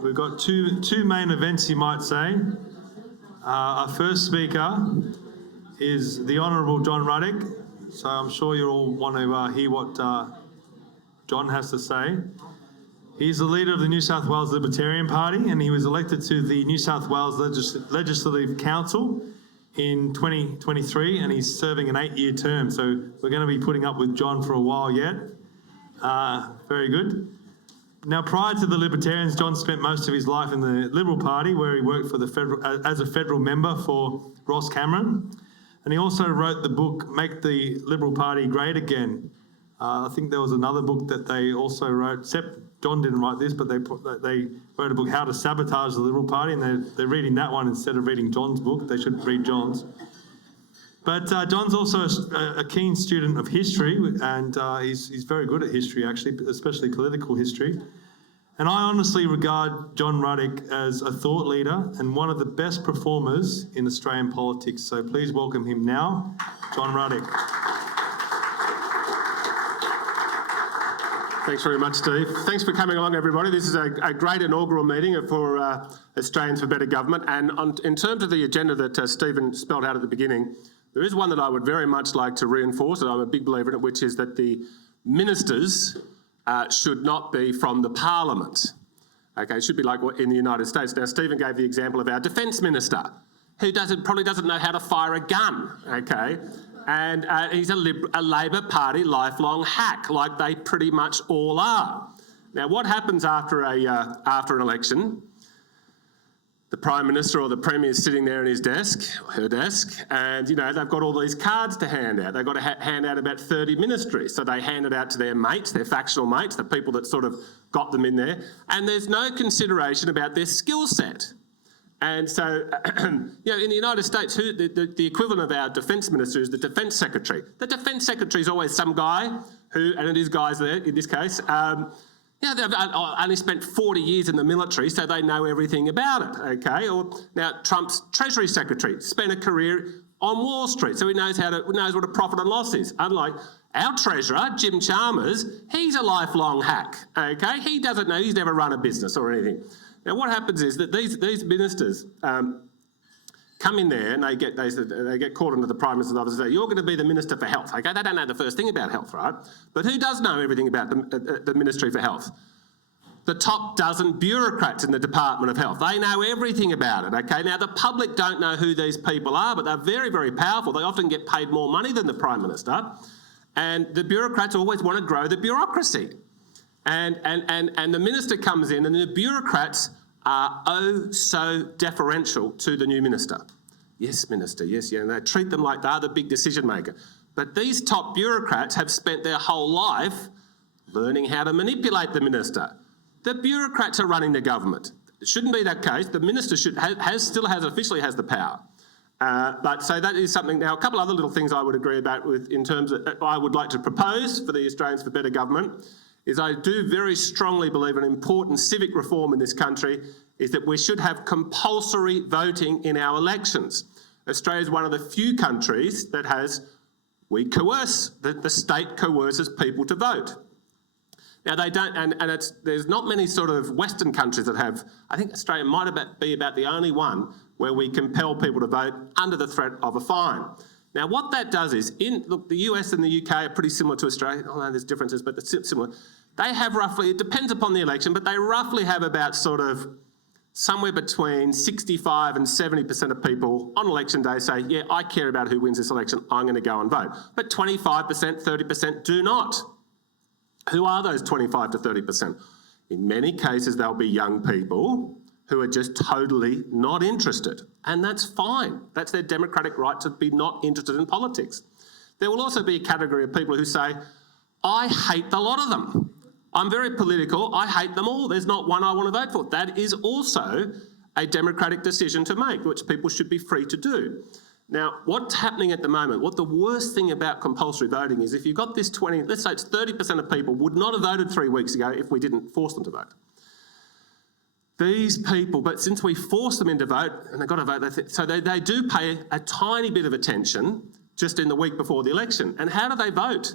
We've got two main events, you might say. Our first speaker is the Honourable John Ruddick. So I'm sure you all want to hear what John has to say. He's the leader of the New South Wales Libertarian Party, and he was elected to the New South Wales Legislative Council in 2023, and he's serving an 8-year term. So we're going to be putting up with John for a while yet. Very good. Now, prior to the Libertarians, John spent most of his life in the Liberal Party, where he worked for as a federal member for Ross Cameron. And he also wrote the book, Make the Liberal Party Great Again. I think there was another book that they also wrote, except John didn't write this, but they wrote a book, How to Sabotage the Liberal Party, and they're reading that one instead of reading John's book. They should read John's. But John's also a keen student of history, and he's very good at history, actually, especially political history. And I honestly regard John Ruddick as a thought leader and one of the best performers in Australian politics. So please welcome him now, John Ruddick. Thanks very much, Steve. Thanks for coming along, everybody. This is a great inaugural meeting for Australians for Better Government. And in terms of the agenda that Stephen spelled out at the beginning, there is one that I would very much like to reinforce, and I'm a big believer in it, which is that the ministers should not be from the Parliament. Okay, it should be like in the United States. Now, Stephen gave the example of our Defence Minister, who probably doesn't know how to fire a gun, okay? And he's a Labor Party lifelong hack, like they pretty much all are. Now, what happens after an election? The Prime Minister or the Premier is sitting there in his desk, her desk, and, you know, they've got all these cards to hand out. They've got to hand out about 30 ministries. So they hand it out to their mates, their factional mates, the people that sort of got them in there, and there's no consideration about their skill set. And so, you know, in the United States, the equivalent of our Defence Minister is the Defence Secretary. The Defence Secretary is always some guy who, and it is guys there in this case, yeah, they've only spent 40 years in the military, so they know everything about it, okay? Or now Trump's Treasury Secretary spent a career on Wall Street, so he knows what a profit and loss is. Unlike our Treasurer, Jim Chalmers, he's a lifelong hack, okay? He doesn't know, he's never run a business or anything. Now, what happens is that these ministers come in there and they get called into the Prime Minister's office and say, you're going to be the Minister for Health, okay? They don't know the first thing about health, right? But who does know everything about the Ministry for Health? The top dozen bureaucrats in the Department of Health. They know everything about it, okay? Now, the public don't know who these people are, but they're very, very powerful. They often get paid more money than the Prime Minister, and the bureaucrats always want to grow the bureaucracy. And the minister comes in and the bureaucrats are oh so deferential to the new minister. Yes, minister, yes, yeah, and they treat them like they're the big decision maker. But these top bureaucrats have spent their whole life learning how to manipulate the minister. The bureaucrats are running the government. It shouldn't be that case. The minister officially has the power. But so that is something. Now, a couple other little things I would agree about with in terms of I would like to propose for the Australians for Better Government is I do very strongly believe an important civic reform in this country is that we should have compulsory voting in our elections. Australia is one of the few countries that we coerce, the state coerces people to vote. Now they don't, and there's not many sort of Western countries that have, I think Australia might be about the only one where we compel people to vote under the threat of a fine. Now, what that does is, the US and the UK are pretty similar to Australia. I know there's differences, but they're similar. They have roughly, it depends upon the election, but they roughly have about sort of somewhere between 65 and 70% of people on election day say, yeah, I care about who wins this election, I'm going to go and vote. But 25%, 30% do not. Who are those 25 to 30%? In many cases, they'll be young people who are just totally not interested. And that's fine. That's their democratic right to be not interested in politics. There will also be a category of people who say, I hate the lot of them. I'm very political. I hate them all. There's not one I want to vote for. That is also a democratic decision to make, which people should be free to do. Now, what's happening at the moment, what the worst thing about compulsory voting is if you've got this let's say it's 30% of people would not have voted 3 weeks ago if we didn't force them to vote. These people, but since we force them into vote, and they've got to vote, so they do pay a tiny bit of attention just in the week before the election. And how do they vote?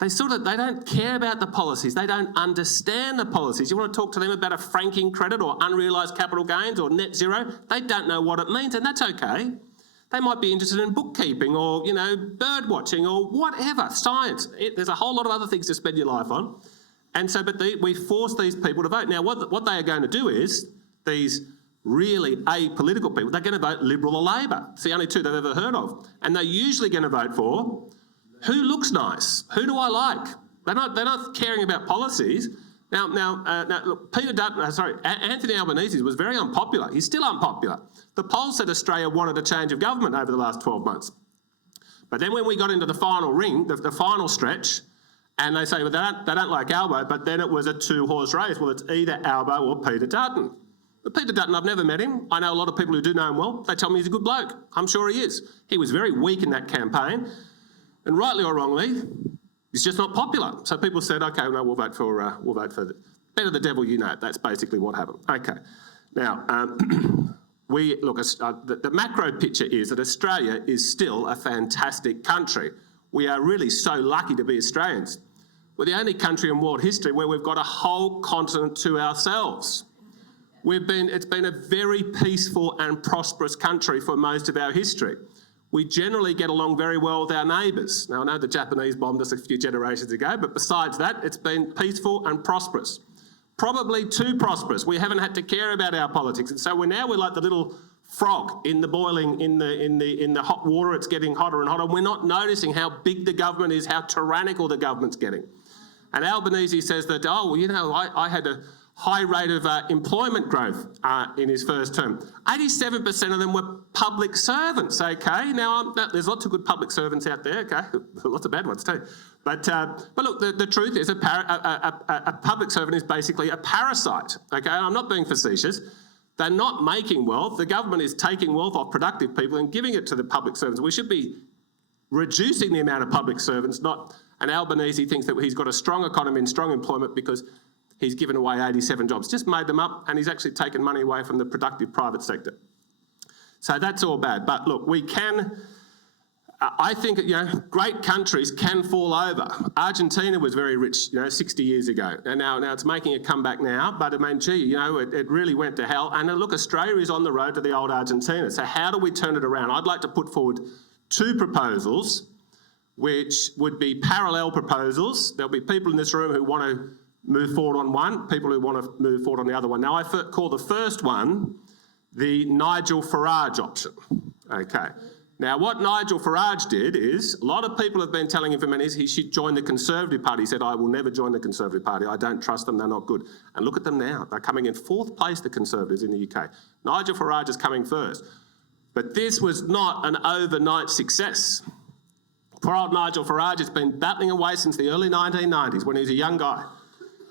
They don't care about the policies. They don't understand the policies. You want to talk to them about a franking credit or unrealised capital gains or net zero? They don't know what it means, and that's okay. They might be interested in bookkeeping or, bird watching or whatever, science. There's a whole lot of other things to spend your life on. And so, we force these people to vote. Now, what they are going to do is, these really apolitical people, they're going to vote Liberal or Labor. It's the only two they've ever heard of. And they're usually going to vote for who looks nice, who do I like. They're not caring about policies. Now, look, Anthony Albanese was very unpopular. He's still unpopular. The polls said Australia wanted a change of government over the last 12 months. But then when we got into the final ring, the final stretch, and they say, well, they don't like Albo, but then it was a two-horse race. Well, it's either Albo or Peter Dutton. But Peter Dutton, I've never met him. I know a lot of people who do know him well. They tell me he's a good bloke. I'm sure he is. He was very weak in that campaign. And rightly or wrongly, he's just not popular. So people said, okay, no, we'll vote for better the devil you know. That's basically what happened. Okay. Now, the macro picture is that Australia is still a fantastic country. We are really so lucky to be Australians. We're the only country in world history where we've got a whole continent to ourselves. It's been a very peaceful and prosperous country for most of our history. We generally get along very well with our neighbours. Now, I know the Japanese bombed us a few generations ago, but besides that, it's been peaceful and prosperous. Probably too prosperous. We haven't had to care about our politics. And so we're like the little frog in the hot water. It's getting hotter and hotter. We're not noticing how big the government is, how tyrannical the government's getting. And Albanese says that, I had a high rate of employment growth in his first term. 87% of them were public servants, okay? Now, there's lots of good public servants out there, okay? Lots of bad ones too. But look, the truth is a public servant is basically a parasite, okay? And I'm not being facetious. They're not making wealth. The government is taking wealth off productive people and giving it to the public servants. We should be reducing the amount of public servants, and Albanese thinks that he's got a strong economy and strong employment because he's given away 87 jobs, just made them up, and he's actually taken money away from the productive private sector. So that's all bad. But look, I think, great countries can fall over. Argentina was very rich, 60 years ago. And now it's making a comeback now, but it really went to hell. And look, Australia is on the road to the old Argentina. So how do we turn it around? I'd like to put forward two proposals, which would be parallel proposals. There'll be people in this room who want to move forward on one, people who want to move forward on the other one. Now, I call the first one the Nigel Farage option. Okay. Now, what Nigel Farage did is, a lot of people have been telling him for many years he should join the Conservative Party. He said, I will never join the Conservative Party. I don't trust them. They're not good. And look at them now. They're coming in fourth place, the Conservatives in the UK. Nigel Farage is coming first. But this was not an overnight success. Poor old Nigel Farage has been battling away since the early 1990s when he was a young guy.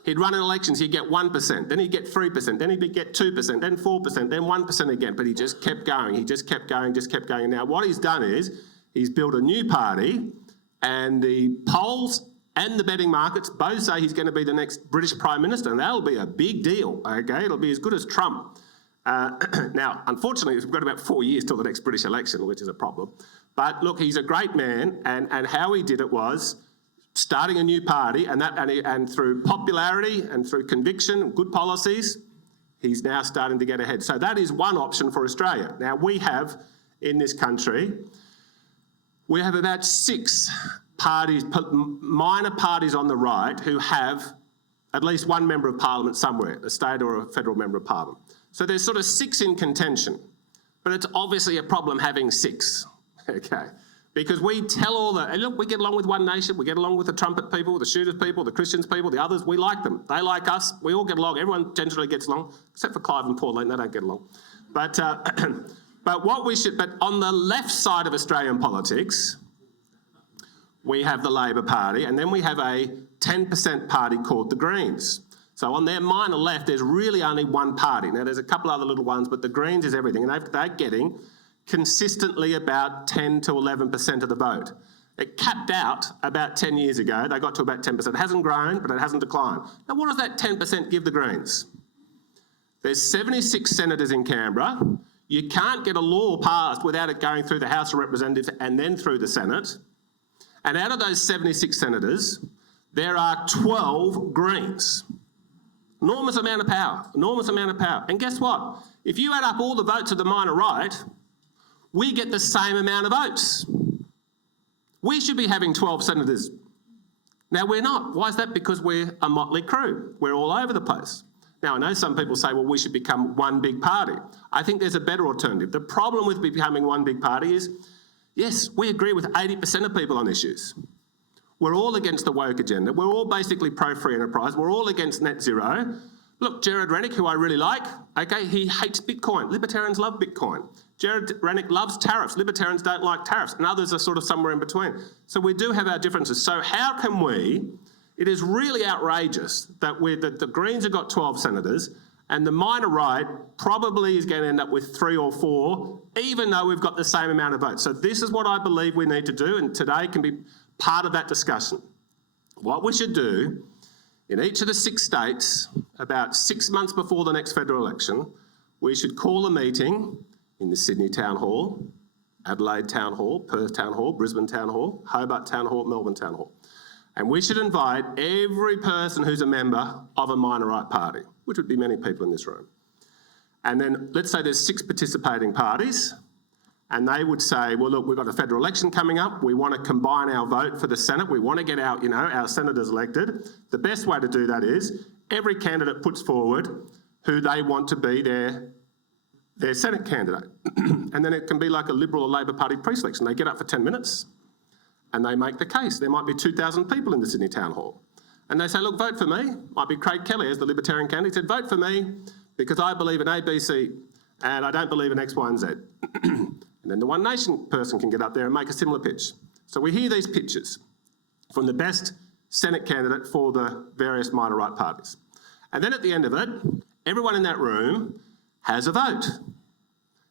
He'd run in elections, he'd get 1%, then he'd get 3%, then he'd get 2%, then 4%, then 1% again. But he just kept going. He just kept going. And now what he's done is he's built a new party, and the polls and the betting markets both say he's going to be the next British Prime Minister, and that'll be a big deal, okay? It'll be as good as Trump. Now, unfortunately, we've got about 4 years till the next British election, which is a problem. But look, he's a great man, and how he did it was starting a new party, and through popularity and through conviction, good policies, he's now starting to get ahead. So that is one option for Australia. Now, we have, in this country, we have about 6 parties, minor parties on the right, who have at least one member of parliament somewhere, a state or a federal member of parliament. So there's sort of 6 in contention, but it's obviously a problem having 6, okay? Because we tell look, we get along with One Nation, we get along with the trumpet people, the shooters people, the Christians people, the others, we like them. They like us, we all get along, everyone generally gets along, except for Clive and Pauline, they don't get along. But on the left side of Australian politics, we have the Labor Party, and then we have a 10% party called the Greens. So on their minor left, there's really only one party. Now, there's a couple other little ones, but the Greens is everything, and they're getting consistently about 10 to 11% of the vote. It capped out about 10 years ago. They got to about 10%. It hasn't grown, but it hasn't declined. Now, what does that 10% give the Greens? There's 76 senators in Canberra. You can't get a law passed without it going through the House of Representatives and then through the Senate. And out of those 76 senators, there are 12 Greens. Enormous amount of power, enormous amount of power. And guess what? If you add up all the votes of the minor right, we get the same amount of votes. We should be having 12 senators. Now, we're not. Why is that? Because we're a motley crew. We're all over the place. Now, I know some people say, well, we should become one big party. I think there's a better alternative. The problem with becoming one big party is, yes, we agree with 80% of people on issues. We're all against the woke agenda. We're all basically pro-free enterprise. We're all against net zero. Look, Jared Ruddick, who I really like, okay, he hates Bitcoin. Libertarians love Bitcoin. Jared Ruddick loves tariffs. Libertarians don't like tariffs. And others are sort of somewhere in between. So we do have our differences. So how can we... It is really outrageous that the Greens have got 12 senators and the minor right probably is going to end up with 3 or 4, even though we've got the same amount of votes. So this is what I believe we need to do, and today can be part of that discussion. What we should do in each of the 6 states, about 6 months before the next federal election, we should call a meeting in the Sydney Town Hall, Adelaide Town Hall, Perth Town Hall, Brisbane Town Hall, Hobart Town Hall, Melbourne Town Hall. And we should invite every person who's a member of a minor right party, which would be many people in this room. And then let's say there's 6 participating parties, and they would say, well, look, we've got a federal election coming up. We want to combine our vote for the Senate. We want to get our senators elected. The best way to do that is every candidate puts forward who they want to be their Senate candidate. And then it can be like a Liberal or Labor Party pre-selection. They get up for 10 minutes. And they make the case. There might be 2,000 people in the Sydney Town Hall. And they say, look, vote for me. Might be Craig Kelly as the Libertarian candidate. He said, vote for me because I believe in ABC and I don't believe in X, Y and Z. And then the One Nation person can get up there and make a similar pitch. So we hear these pitches from the best Senate candidate for the various minor right parties. And then at the end of it, everyone in that room has a vote.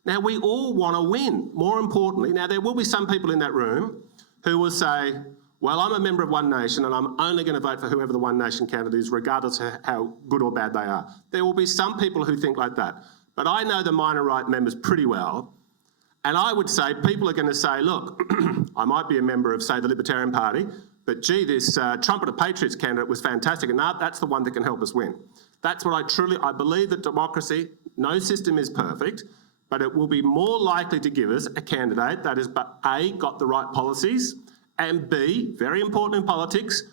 Now, we all want to win. More importantly, now there will be some people in that room who will say, well, I'm a member of One Nation and I'm only going to vote for whoever the One Nation candidate is, regardless of how good or bad they are. There will be some people who think like that. But I know the minor right members pretty well. And I would say people are going to say, look, I might be a member of, say, the Libertarian Party, but gee, this Trumpet of Patriots candidate was fantastic and that's the one that can help us win. That's what I believe that democracy, no system is perfect, but it will be more likely to give us a candidate that has, A, got the right policies, and B, very important in politics,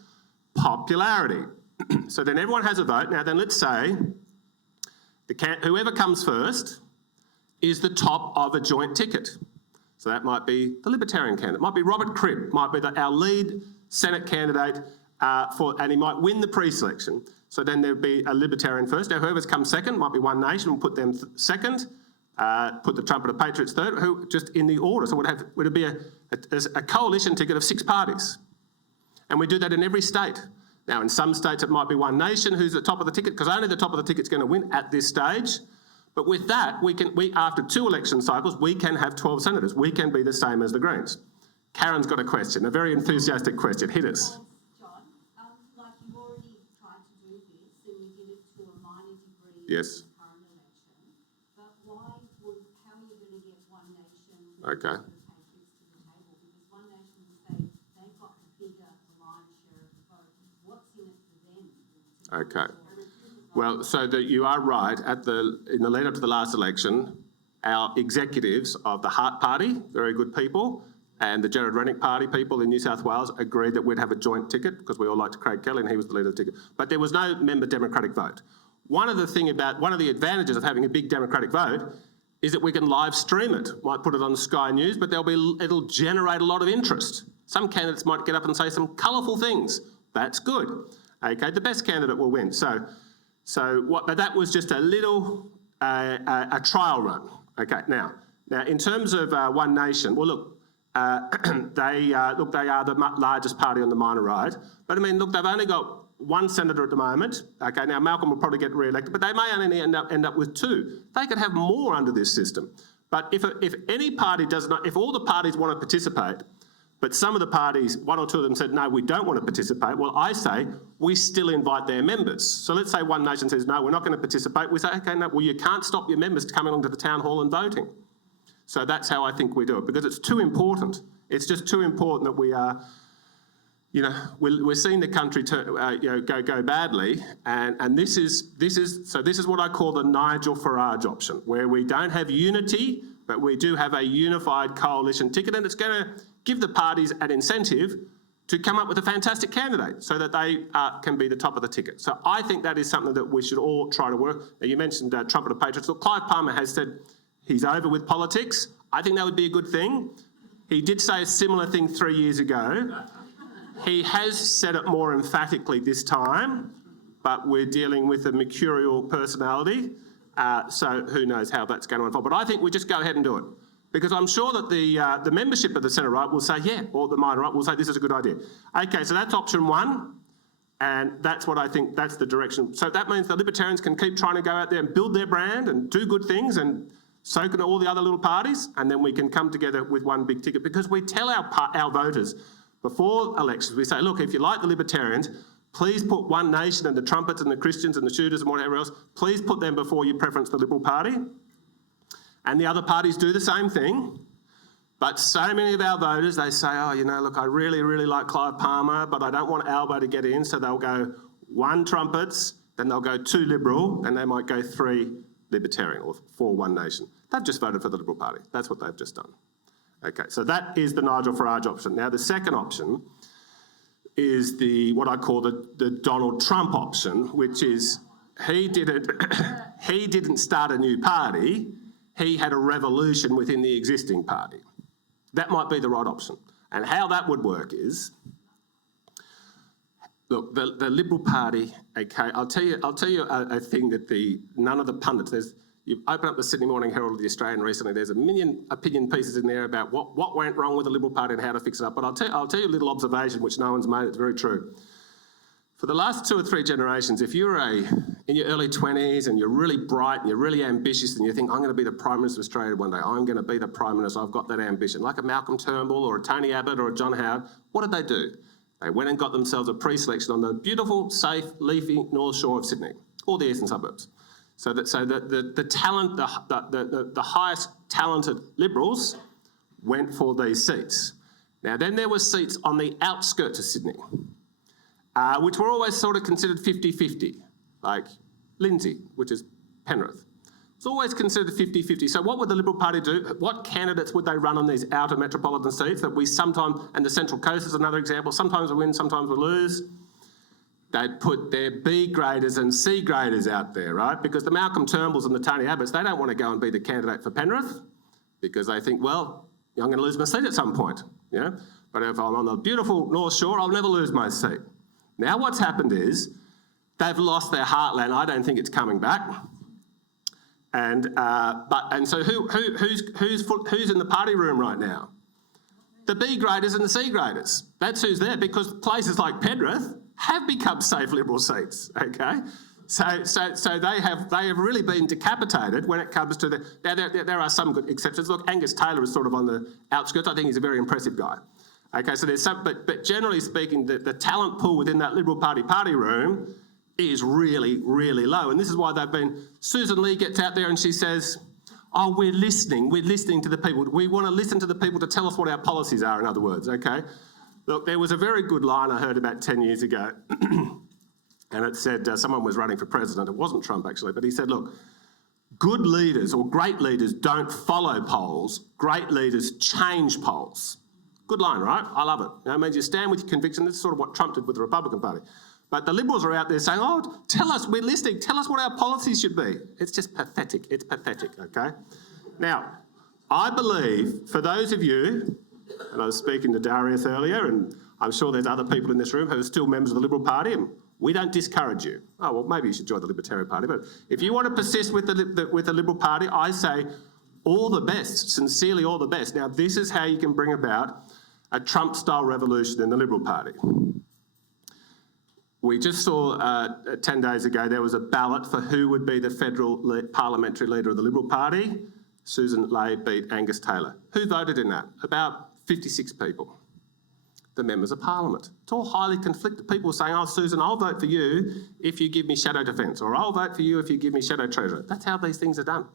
popularity. So then everyone has a vote. Now then let's say whoever comes first is the top of a joint ticket. So that might be the Libertarian candidate, might be Robert Cribb, might be our lead Senate candidate, and he might win the pre-selection. So then there'd be a Libertarian first. Now whoever's come second might be One Nation, we'll put them second. Put the Trumpet of Patriots third, who just in the order. So would it be a coalition ticket of 6 parties? And we do that in every state. Now, in some states it might be One Nation who's the top of the ticket, because only the top of the ticket's going to win at this stage. But with that, after 2 election cycles, we can have 12 senators. We can be the same as the Greens. Karen's got a question, a very enthusiastic question. Hit us. John, like you've already tried to do this, and you did it to a minor degree. Yes. Okay. To the table, because One Nation will say they've got the bigger lion's share of the vote. What's in it for them? Okay. Well, so you are right. In the lead up to the last election, our executives of the Heart Party, very good people, and the Jared Ruddick Party people in New South Wales agreed that we'd have a joint ticket because we all liked Craig Kelly and he was the leader of the ticket. But there was no member Democratic vote. One of the advantages of having a big Democratic vote is that we can live stream it. Might put it on Sky News, but it'll generate a lot of interest. Some candidates might get up and say some colourful things. That's good. Okay, the best candidate will win. But that was just a little a trial run. Okay, now in terms of One Nation, well, look, they are the largest party on the minor right. But I mean, look, they've only got 1 senator at the moment. Okay, now Malcolm will probably get re-elected, but they may only end up with 2. They could have more under this system. But if any party does not, if all the parties want to participate, but some of the parties, 1 or 2 of them said, no, we don't want to participate, well, I say we still invite their members. So let's say One Nation says, no, we're not going to participate. We say, okay, no, well, you can't stop your members coming along to the town hall and voting. So that's how I think we do it, because it's too important. It's just too important that we are you know, we're seeing the country go badly, and this is what I call the Nigel Farage option, where we don't have unity, but we do have a unified coalition ticket, and it's going to give the parties an incentive to come up with a fantastic candidate so that they can be the top of the ticket. So I think that is something that we should all try to work. Now, you mentioned Trumpet of Patriots. Look, Clive Palmer has said he's over with politics. I think that would be a good thing. He did say a similar thing 3 years ago. He has said it more emphatically this time, but we're dealing with a mercurial personality, so who knows how that's going to unfold. But I think we just go ahead and do it, because I'm sure that the membership of the centre right will say, yeah, or the minor right will say this is a good idea. Okay, so that's option one, and that's what I think, that's the direction. So that means the Libertarians can keep trying to go out there and build their brand and do good things, and so can all the other little parties, and then we can come together with one big ticket, because we tell our voters before elections, we say, look, if you like the Libertarians, please put One Nation and the Trumpets and the Christians and the Shooters and whatever else, please put them before you preference the Liberal Party. And the other parties do the same thing. But so many of our voters, they say, oh, you know, look, I really, really like Clive Palmer, but I don't want Albo to get in, so they'll go 1 Trumpets, then they'll go 2 Liberal, and they might go 3 Libertarian or 4 One Nation. They've just voted for the Liberal Party. That's what they've just done. Okay, so that is the Nigel Farage option. Now, the second option is what I call the Donald Trump option, which is he didn't start a new party, he had a revolution within the existing party. That might be the right option. And how that would work is, look, the Liberal Party, okay, I'll tell you a thing that none of the pundits, you've opened up the Sydney Morning Herald of the Australian recently, there's a million opinion pieces in there about what went wrong with the Liberal Party and how to fix it up. But I'll tell you a little observation which no one's made, it's very true. For the last 2 or 3 generations, if you're in your early 20s and you're really bright and you're really ambitious and you think, I'm going to be the Prime Minister of Australia one day, I'm going to be the Prime Minister, I've got that ambition, like a Malcolm Turnbull or a Tony Abbott or a John Howard, what did they do? They went and got themselves a pre-selection on the beautiful, safe, leafy North Shore of Sydney, or the eastern suburbs. So the talent, the highest talented Liberals went for these seats. Now, then there were seats on the outskirts of Sydney, which were always sort of considered 50-50, like Lindsay, which is Penrith. It's always considered 50-50. So what would the Liberal Party do? What candidates would they run on these outer metropolitan seats that we sometimes, and the Central Coast is another example, sometimes we win, sometimes we lose. They'd put their B graders and C graders out there, right? Because the Malcolm Turnbulls and the Tony Abbotts, they don't want to go and be the candidate for Penrith because they think, well, I'm going to lose my seat at some point, yeah? But if I'm on the beautiful North Shore, I'll never lose my seat. Now what's happened is they've lost their heartland. I don't think it's coming back. And so who's in the party room right now? The B graders and the C graders. That's who's there, because places like Penrith have become safe Liberal seats. Okay, so they have really been decapitated when it comes to the. Now there are some good exceptions. Look, Angus Taylor is sort of on the outskirts. I think he's a very impressive guy. Okay, so there's some, but generally speaking, the talent pool within that Liberal party room is really, really low. And this is why Susan Lee gets out there and she says, oh, we're listening to the people. We want to listen to the people to tell us what our policies are, in other words, okay? Look, there was a very good line I heard about 10 years ago, and it said someone was running for president. It wasn't Trump, actually, but he said, look, good leaders or great leaders don't follow polls. Great leaders change polls. Good line, right? I love it. You know, it means you stand with your conviction. That's sort of what Trump did with the Republican Party. But the Liberals are out there saying, oh, tell us, we're listening, tell us what our policies should be. It's just pathetic. It's pathetic, okay? Now, I believe, for those of you, and I was speaking to Darius earlier, and I'm sure there's other people in this room who are still members of the Liberal Party, and we don't discourage you. Oh, well, maybe you should join the Libertarian Party, but if you want to persist with the Liberal Party, I say all the best, sincerely all the best. Now, this is how you can bring about a Trump-style revolution in the Liberal Party. We just saw 10 days ago there was a ballot for who would be the federal parliamentary leader of the Liberal Party. Susan Lee beat Angus Taylor. Who voted in that? About 56 people. The members of Parliament. It's all highly conflicted. People saying, oh, Susan, I'll vote for you if you give me shadow defence, or I'll vote for you if you give me shadow treasurer. That's how these things are done.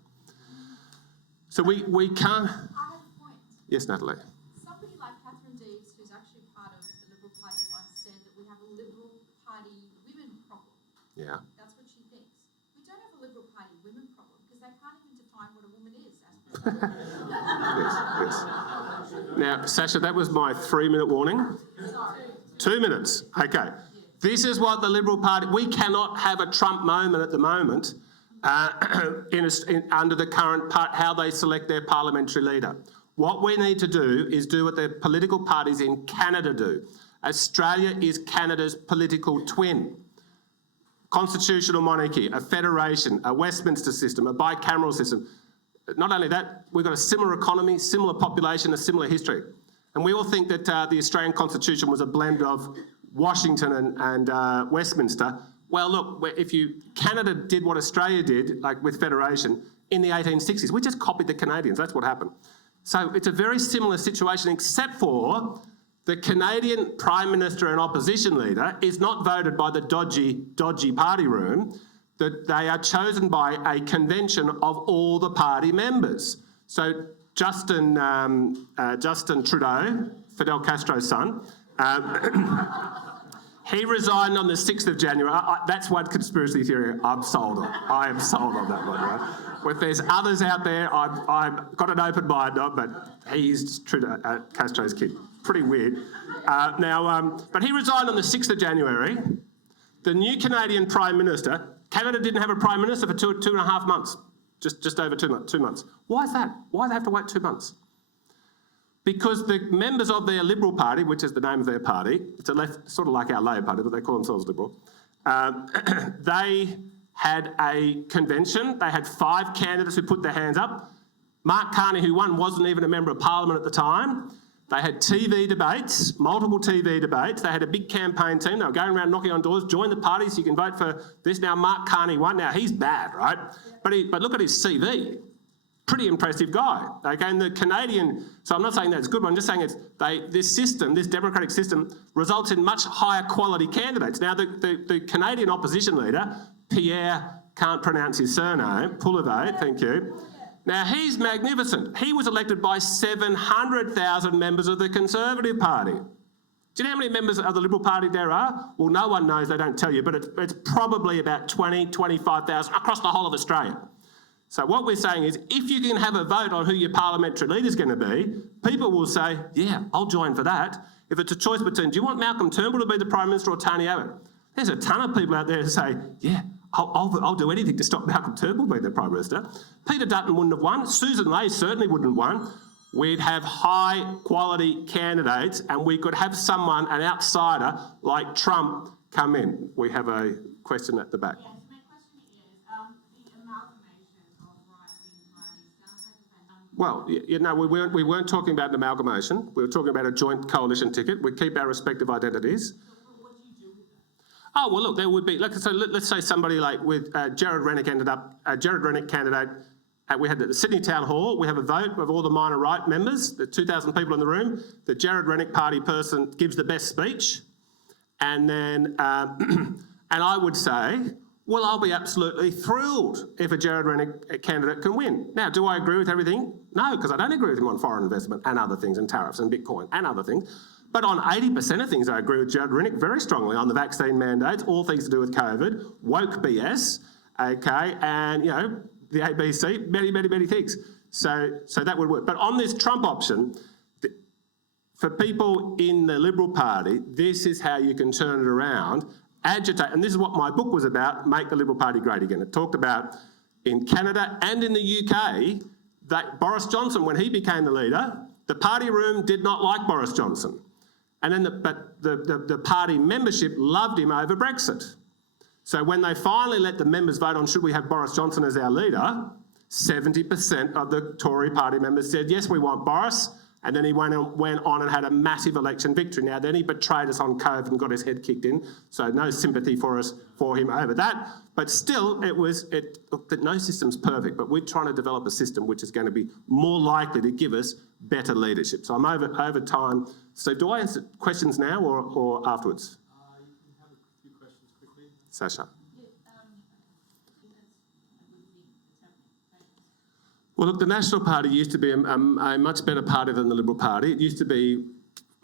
So we can't... I have a point. Yes, Natalie. Somebody like Catherine Deves, who's actually part of the Liberal Party, once Liberal Party women problem. Yeah. That's what she thinks. We don't have a Liberal Party women problem because they can't even define what a woman is. Yes. Now, Sasha, that was my 3-minute warning. Sorry. 2 minutes. Okay. This is what the Liberal Party... We cannot have a Trump moment at the moment under the current how they select their parliamentary leader. What we need to do is do what the political parties in Canada do. Australia is Canada's political twin. Constitutional monarchy, a federation, a Westminster system, a bicameral system. Not only that, we've got a similar economy, similar population, a similar history. And we all think that the Australian Constitution was a blend of Washington and Westminster. Well, look, Canada did what Australia did, like with federation, in the 1860s. We just copied the Canadians. That's what happened. So it's a very similar situation, except for the Canadian Prime Minister and opposition leader is not voted by the dodgy party room. That they are chosen by a convention of all the party members. So Justin Trudeau, Fidel Castro's son, he resigned on the 6th of January. That's one conspiracy theory I'm sold on. I am sold on that one, right? If there's others out there, I've got an open mind on, but he's Trudeau, Castro's kid. Pretty weird. But he resigned on the 6th of January. The new Canadian Prime Minister... Canada didn't have a Prime Minister for two and a half months, just over 2 months. Why is that? Why do they have to wait 2 months? Because the members of their Liberal Party, which is the name of their party, it's a left, sort of like our Labor Party, but they call themselves Liberal, they had a convention. They had 5 candidates who put their hands up. Mark Carney, who won, wasn't even a member of Parliament at the time. They had TV debates, multiple TV debates. They had a big campaign team. They were going around knocking on doors, join the party so you can vote for this. Now, Mark Carney won. Now, he's bad, right? But look at his CV. Pretty impressive guy. Okay, and the Canadian... So I'm not saying that's good, but I'm just saying this system, this democratic system, results in much higher quality candidates. Now, the Canadian opposition leader, Pierre, can't pronounce his surname, Poulevet, thank you. Now, he's magnificent. He was elected by 700,000 members of the Conservative Party. Do you know how many members of the Liberal Party there are? Well, no one knows, they don't tell you, but it's probably about 20, 25,000 across the whole of Australia. So what we're saying is, if you can have a vote on who your parliamentary leader's going to be, people will say, yeah, I'll join for that. If it's a choice between, do you want Malcolm Turnbull to be the Prime Minister or Tony Abbott? There's a ton of people out there who say, yeah, I'll do anything to stop Malcolm Turnbull being the Prime Minister. Peter Dutton wouldn't have won. Susan Ley certainly wouldn't have won. We'd have high-quality candidates and we could have someone, an outsider like Trump, come in. We have a question at the back. Yes, my question is the amalgamation of right-wing parties sounds like a Well, we weren't talking about an amalgamation. We were talking about a joint coalition ticket. We keep our respective identities. What do you do with that? Oh, well, look, there would be, let's say somebody like with Jared Rennick Jared Rennick candidate, we had the Sydney Town Hall, we have a vote of all the minor right members, the 2,000 people in the room, the Jared Rennick party person gives the best speech, and then, and I would say, well, I'll be absolutely thrilled if a Jared Rennick candidate can win. Now, do I agree with everything? No, because I don't agree with him on foreign investment and other things and tariffs and Bitcoin and other things. But on 80% of things, I agree with Jared Rennick very strongly on the vaccine mandates, all things to do with COVID, woke BS, okay, and, the ABC, many, many, many things. So that would work. But on this Trump option, for people in the Liberal Party, this is how you can turn it around, agitate, and this is what my book was about, Make the Liberal Party Great Again. It talked about in Canada and in the UK, that Boris Johnson, when he became the leader, the party room did not like Boris Johnson. And then the party membership loved him over Brexit. So when they finally let the members vote on should we have Boris Johnson as our leader, 70% of the Tory party members said, yes, we want Boris. And then he went on and had a massive election victory. Now, then he betrayed us on COVID and got his head kicked in. So no sympathy for him over that. But still, look, no system's perfect, but we're trying to develop a system which is going to be more likely to give us better leadership. So I'm over time. So do I answer questions now or afterwards? You can have a few questions quickly. Sasha. Thanks. Well, look, the National Party used to be a much better party than the Liberal Party. It used to be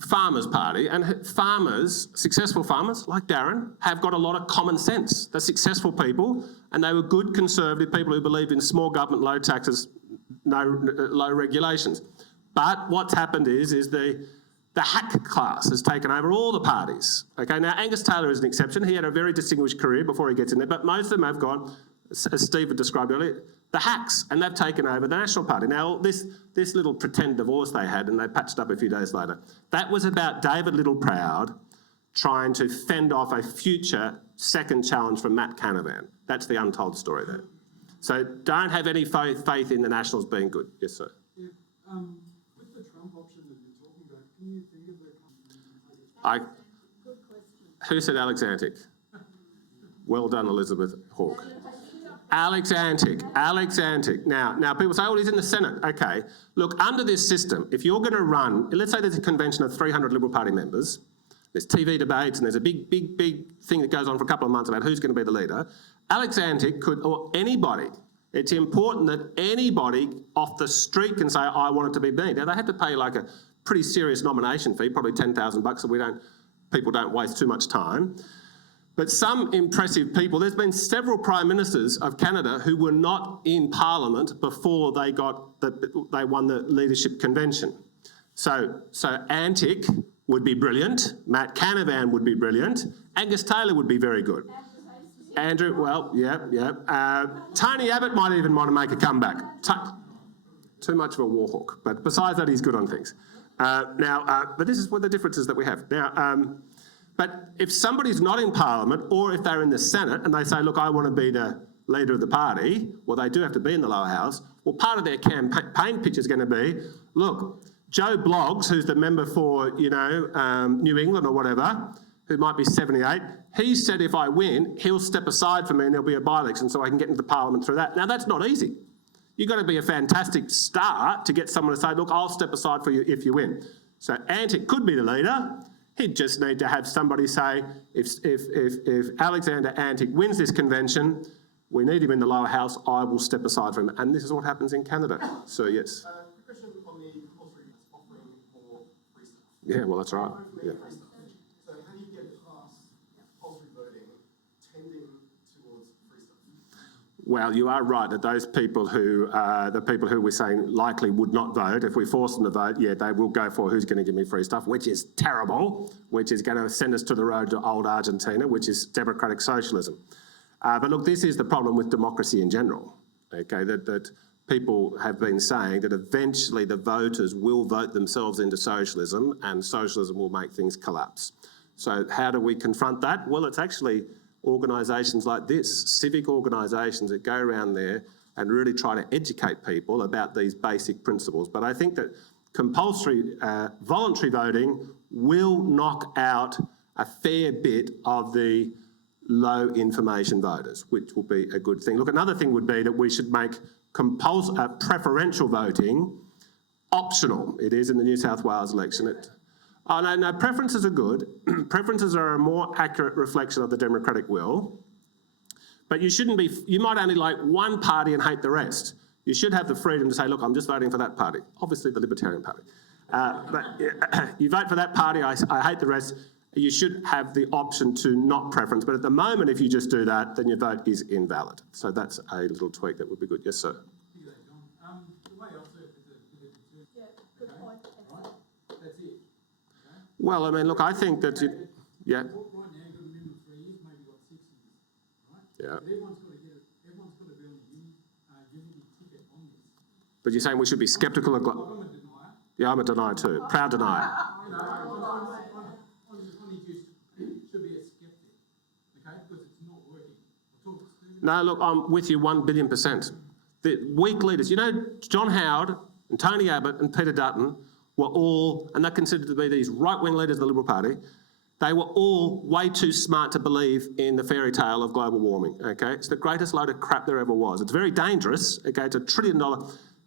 farmers' party, and farmers, successful farmers like Darren, have got a lot of common sense. They're successful people, and they were good conservative people who believed in small government, low taxes, low regulations. But what's happened is the hack class has taken over all the parties. Okay, now Angus Taylor is an exception. He had a very distinguished career before he gets in there, but most of them have gone, as Steve had described earlier, the hacks, and they've taken over the National Party. Now, this little pretend divorce they had, and they patched up a few days later, that was about David Littleproud trying to fend off a future second challenge from Matt Canavan. That's the untold story there. So don't have any faith in the Nationals being good. Yes, sir. Yeah, with the Trump option that you're talking about, can you think of the... Who said Alex Antic? Well done, Elizabeth Hawke. Alex Antic. Now people say, oh, he's in the Senate. Okay. Look, under this system, if you're going to run, let's say there's a convention of 300 Liberal Party members, there's TV debates and there's a big thing that goes on for a couple of months about who's going to be the leader. Alex Antic could, or anybody, it's important that anybody off the street can say, I want it to be me. Now, they had to pay like a pretty serious nomination fee, probably $10,000 so people don't waste too much time. But some impressive people, there's been several Prime Ministers of Canada who were not in Parliament before they won the leadership convention. So Antic would be brilliant, Matt Canavan would be brilliant, Angus Taylor would be very good. Andrew, well, yeah. Tony Abbott might even want to make a comeback. Too much of a war hawk, but besides that, he's good on things. But this is what the differences that we have. Now, but if somebody's not in Parliament, or if they're in the Senate and they say, look, I want to be the leader of the party, well, they do have to be in the lower house, well, part of their campaign pitch is going to be, look, Joe Bloggs, who's the member for, New England or whatever, who might be 78, he said if I win, he'll step aside for me and there'll be a by-election so I can get into Parliament through that. Now, that's not easy. You've got to be a fantastic star to get someone to say, look, I'll step aside for you if you win. So Antic could be the leader. He'd just need to have somebody say, if Alexander Antic wins this convention, we need him in the lower house, I will step aside for him. And this is what happens in Canada. So, yes. Question on the compulsory offering more free stuff. Yeah, well, that's right. Yeah. So how do you get past compulsory voting tending towards free stuff? Well, you are right that those people who, the people who we're saying likely would not vote, if we force them to vote, yeah, they will go for who's going to give me free stuff, which is terrible, which is going to send us to the road to old Argentina, which is democratic socialism. But look, this is the problem with democracy in general, okay, that people have been saying that eventually the voters will vote themselves into socialism and socialism will make things collapse. So how do we confront that? Well, it's actually organisations like this, civic organisations that go around there and really try to educate people about these basic principles. But I think that compulsory voluntary voting will knock out a fair bit of the low information voters, which will be a good thing. Look, another thing would be that we should make preferential voting optional. It is in the New South Wales election. No, preferences are good. Preferences are a more accurate reflection of the democratic will. But you might only like one party and hate the rest. You should have the freedom to say, look, I'm just voting for that party. Obviously the Libertarian Party. But you vote for that party, I hate the rest. You should have the option to not preference. But at the moment, if you just do that, then your vote is invalid. So that's a little tweak that would be good. Yes, sir. The way I see it is Yeah, good point. right? That's it. Well, I mean, look, I think that yeah. Right now, you've got a minimum of 3 years, maybe you've got 6 years, right? Yeah. But everyone's got to be on the unity ticket on this. But you're saying we should be sceptical of... I'm a denier. Yeah, I'm a denier too. Proud denier. Should be a skeptic, okay? Because it's not working. No, look, I'm with you 1 billion %. The weak leaders, John Howard and Tony Abbott and Peter Dutton were all, and they're considered to be these right-wing leaders of the Liberal Party, they were all way too smart to believe in the fairy tale of global warming, okay? It's the greatest load of crap there ever was. It's very dangerous, okay? It's $1 trillion.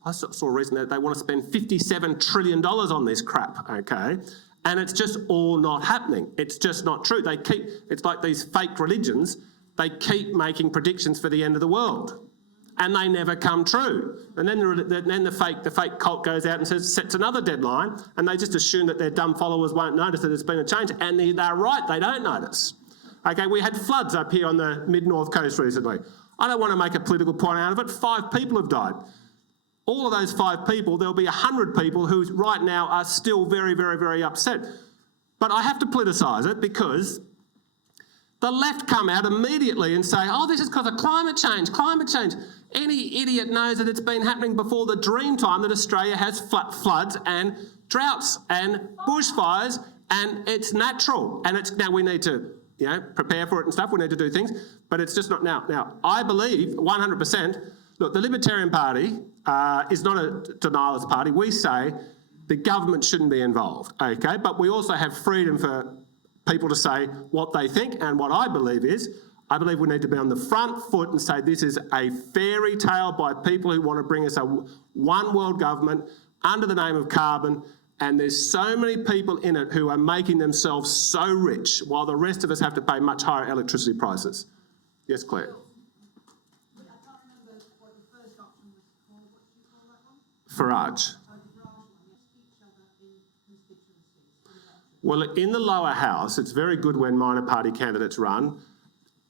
I saw recently that they want to spend $57 trillion on this crap, okay? And it's just all not happening. It's just not true. It's like these fake religions, they keep making predictions for the end of the world. and they never come true. And then the fake cult goes out and sets another deadline, and they just assume that their dumb followers won't notice that there's been a change, and they're right, they don't notice. Okay, we had floods up here on the mid-north coast recently. I don't want to make a political point out of it. 5 people have died. All of those 5 people, there'll be 100 people who right now are still very, very, very upset. But I have to politicise it because the left come out immediately and say, oh, this is because of climate change, climate change. Any idiot knows that it's been happening before the dream time that Australia has floods and droughts and bushfires, and it's natural. And it's now we need to prepare for it and stuff. We need to do things, but it's just not now. Now, I believe 100%, look, the Libertarian Party is not a denialist party. We say the government shouldn't be involved, okay? But we also have freedom for people to say what they think, and what I believe we need to be on the front foot and say this is a fairy tale by people who want to bring us a one world government under the name of carbon. And there's so many people in it who are making themselves so rich while the rest of us have to pay much higher electricity prices. Yes, Claire? I can't remember what the first option was called. What did you call that one? Farage. Each other in constituencies. Well, in the lower house, it's very good when minor party candidates run.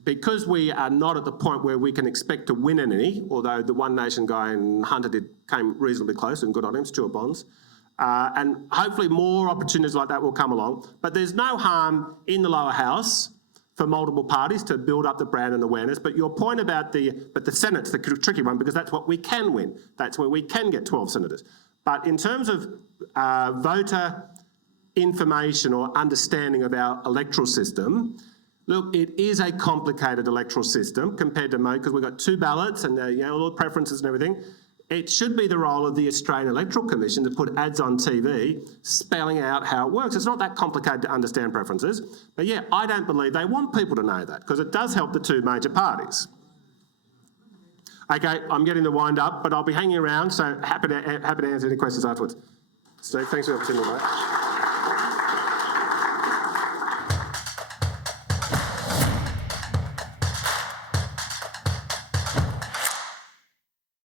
Because we are not at the point where we can expect to win any, although the One Nation guy in Hunter came reasonably close, and good on him, Stuart Bonds. And hopefully more opportunities like that will come along. But there's no harm in the lower house for multiple parties to build up the brand and awareness. But your point about the Senate's the tricky one, because that's what we can win. That's where we can get 12 senators. But in terms of voter information or understanding of our electoral system, look, it is a complicated electoral system compared to most, because we've got 2 ballots and all the preferences and everything. It should be the role of the Australian Electoral Commission to put ads on TV spelling out how it works. It's not that complicated to understand preferences. But yeah, I don't believe they want people to know that, because it does help the 2 major parties. Okay, I'm getting the wind up, but I'll be hanging around, so happy to answer any questions afterwards. Steve, thanks for the opportunity, mate.